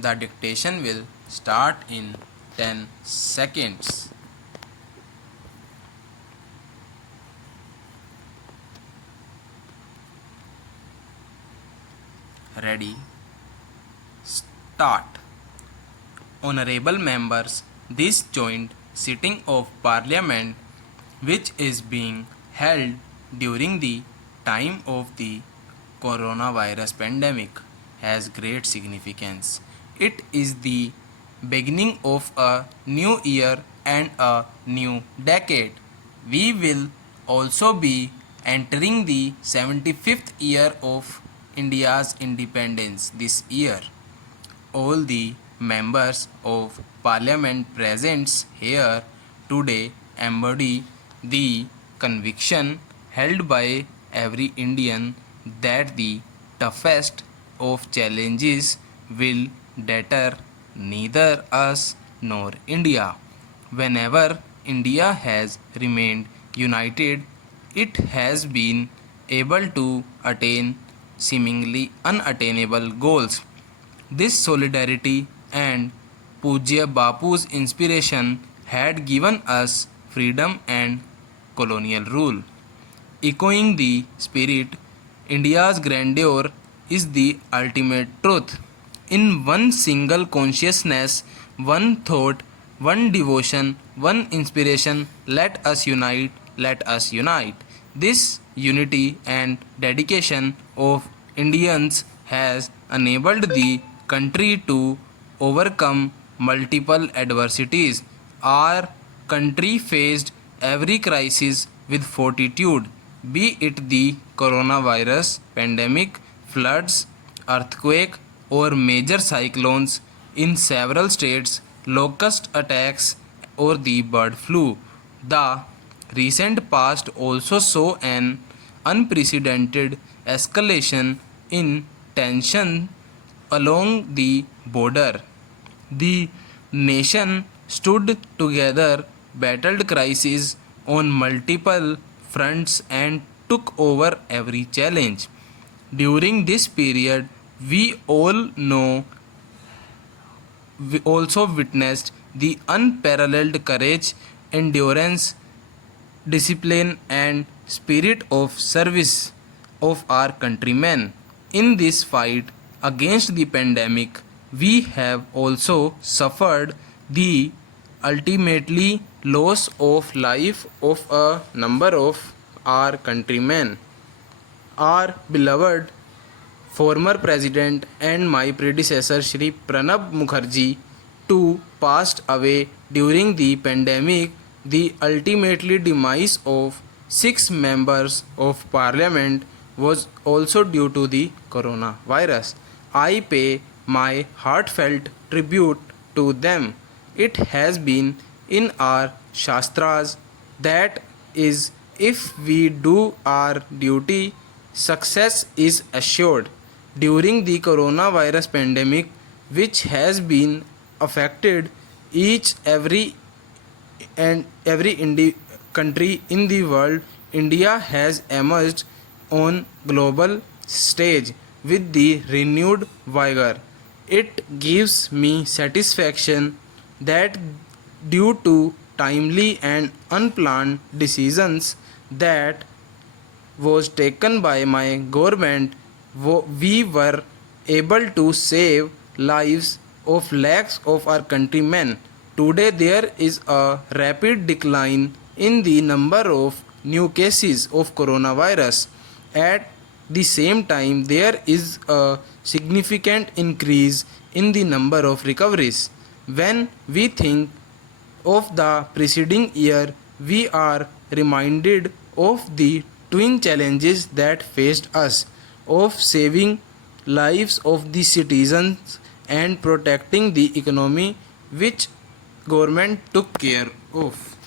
The dictation will start in 10 seconds. Ready? Start. Honorable members, this joint sitting of Parliament, which is being held during the time of the coronavirus pandemic, has great significance. It is the beginning of a new year and a new decade. We will also be entering the 75th year of India's independence this year. All the members of parliament present here today embody the conviction held by every Indian that the toughest of challenges will deter neither us nor India. Whenever India has remained united, it has been able to attain seemingly unattainable goals. This solidarity and Pujya Bapu's inspiration had given us freedom and colonial rule. Echoing the spirit, India's grandeur is the ultimate truth. In one single consciousness, one thought, one devotion, one inspiration, let us unite, let us unite. This unity and dedication of Indians has enabled the country to overcome multiple adversities. Our country faced every crisis with fortitude, be it the coronavirus pandemic, floods, earthquake, or major cyclones in several states, locust attacks, or the bird flu. The recent past also saw an unprecedented escalation in tension along the border. The nation stood together, battled crises on multiple fronts, and took over every challenge. During this period, we also witnessed the unparalleled courage, endurance, discipline, and spirit of service of our countrymen. In this fight against the pandemic, we have also suffered the ultimately loss of life of a number of our countrymen. Our beloved former president and my predecessor Shri Pranab Mukherjee too passed away during the pandemic. The ultimately demise of 6 members of parliament was also due to the coronavirus. I pay my heartfelt tribute to them. It has been in our Shastras that is, if we do our duty, success is assured. During the coronavirus pandemic, which has been affected every country in the world, India has emerged on global stage with the renewed vigor. It gives me satisfaction that due to timely and unplanned decisions that was taken by my government, we were able to save lives of lakhs of our countrymen. Today there is a rapid decline in the number of new cases of coronavirus. At the same time, there is a significant increase in the number of recoveries. When we think of the preceding year, we are reminded of the twin challenges that faced us of saving lives of the citizens and protecting the economy, which government took care of.